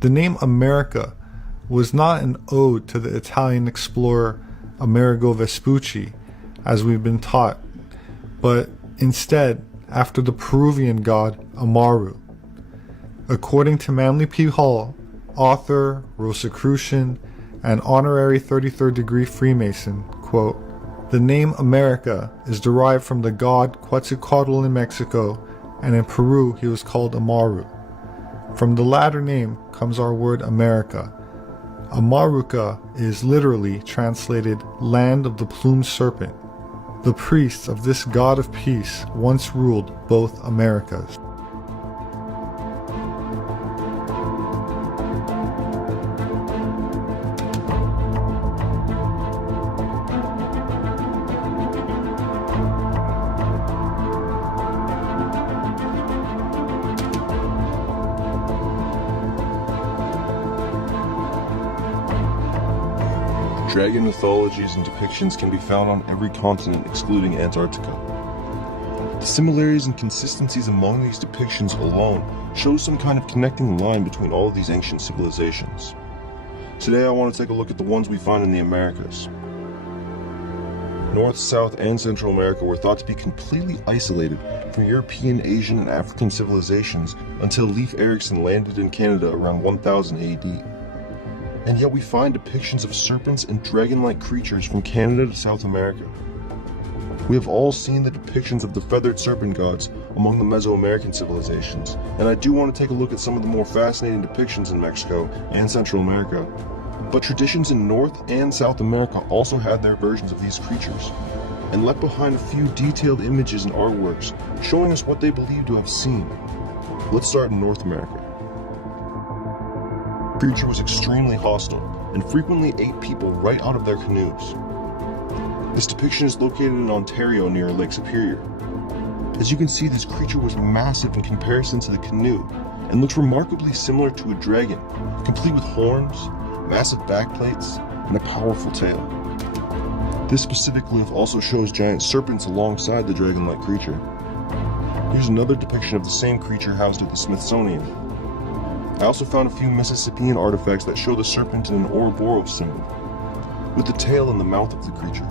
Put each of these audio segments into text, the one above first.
The name America was not an ode to the Italian explorer Amerigo Vespucci, as we've been taught, but instead after the Peruvian god Amaru. According to Manly P. Hall, author, Rosicrucian, and honorary 33rd degree Freemason, quote, "The name America is derived from the god Quetzalcoatl in Mexico, and in Peru he was called Amaru. From the latter name comes our word America. Amaruca is literally translated land of the plumed serpent. The priests of this god of peace once ruled both Americas." Dragon mythologies and depictions can be found on every continent excluding Antarctica. The similarities and consistencies among these depictions alone show some kind of connecting line between all of these ancient civilizations. Today I want to take a look at the ones we find in the Americas. North, South, and Central America were thought to be completely isolated from European, Asian, and African civilizations until Leif Erikson landed in Canada around 1000 AD. And yet we find depictions of serpents and dragon-like creatures from Canada to South America. We have all seen the depictions of the feathered serpent gods among the Mesoamerican civilizations, and I do want to take a look at some of the more fascinating depictions in Mexico and Central America. But traditions in North and South America also had their versions of these creatures, and left behind a few detailed images and artworks showing us what they believed to have seen. Let's start in North America. The creature was extremely hostile and frequently ate people right out of their canoes. This depiction is located in Ontario near Lake Superior. As you can see, this creature was massive in comparison to the canoe and looks remarkably similar to a dragon, complete with horns, massive backplates, and a powerful tail. This specific glyph also shows giant serpents alongside the dragon-like creature. Here's another depiction of the same creature housed at the Smithsonian. I also found a few Mississippian artifacts that show the serpent in an Ouroboros symbol, with the tail and the mouth of the creature.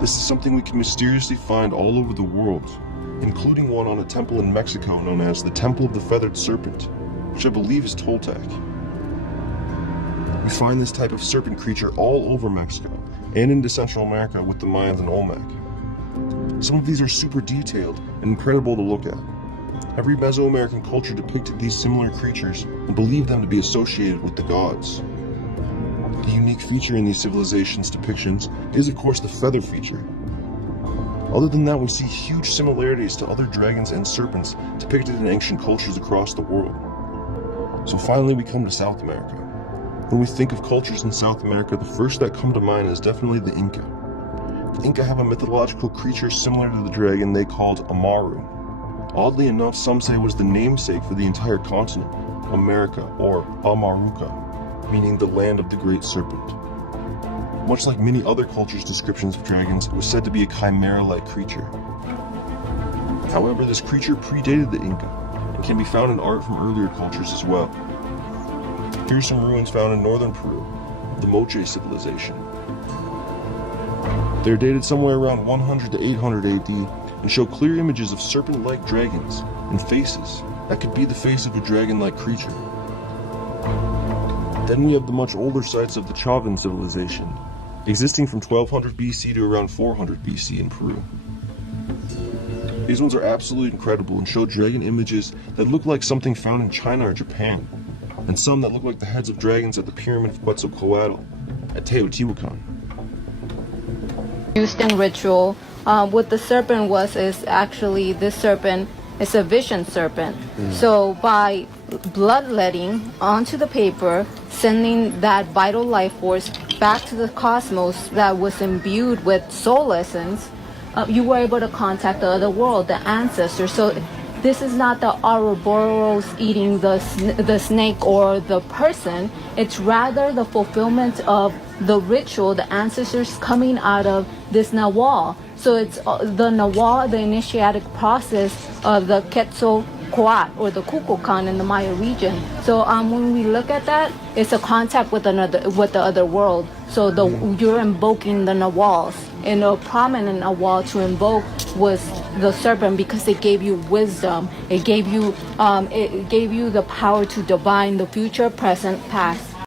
This is something we can mysteriously find all over the world, including one on a temple in Mexico known as the Temple of the Feathered Serpent, which I believe is Toltec. We find this type of serpent creature all over Mexico, and into Central America with the Mayans and Olmec. Some of these are super detailed and incredible to look at. Every Mesoamerican culture depicted these similar creatures and believed them to be associated with the gods. The unique feature in these civilizations' depictions is of course the feather feature. Other than that, we see huge similarities to other dragons and serpents depicted in ancient cultures across the world. So finally we come to South America. When we think of cultures in South America, the first that come to mind is definitely the Inca. The Inca have a mythological creature similar to the dragon they called Amaru. Oddly enough, some say it was the namesake for the entire continent, America, or Amaruca, meaning the land of the great serpent. Much like many other cultures' descriptions of dragons, it was said to be a chimera-like creature. However, this creature predated the Inca, and can be found in art from earlier cultures as well. Here are some ruins found in northern Peru, the Moche civilization. They're dated somewhere around 100 to 800 AD, and show clear images of serpent-like dragons and faces that could be the face of a dragon-like creature. Then we have the much older sites of the Chavín civilization, existing from 1200 BC to around 400 BC in Peru. These ones are absolutely incredible and show dragon images that look like something found in China or Japan, and some that look like the heads of dragons at the Pyramid of Quetzalcoatl at Teotihuacan. Used in ritual. What the serpent is actually, this serpent is a vision serpent. So by bloodletting onto the paper, sending that vital life force back to the cosmos that was imbued with soul essence, you were able to contact the other world, the ancestors. So this is not the Ouroboros eating the snake or the person. It's rather the fulfillment of the ritual, the ancestors coming out of this Nawal. So it's the Nawal, the initiatic process of the Quetzal Quat or the Kukulkan in the Maya region. So when we look at that, it's a contact with the other world. So you're invoking the Nawals, and a prominent Nawal to invoke was the serpent because it gave you wisdom. It gave you the power to divine the future, present, past.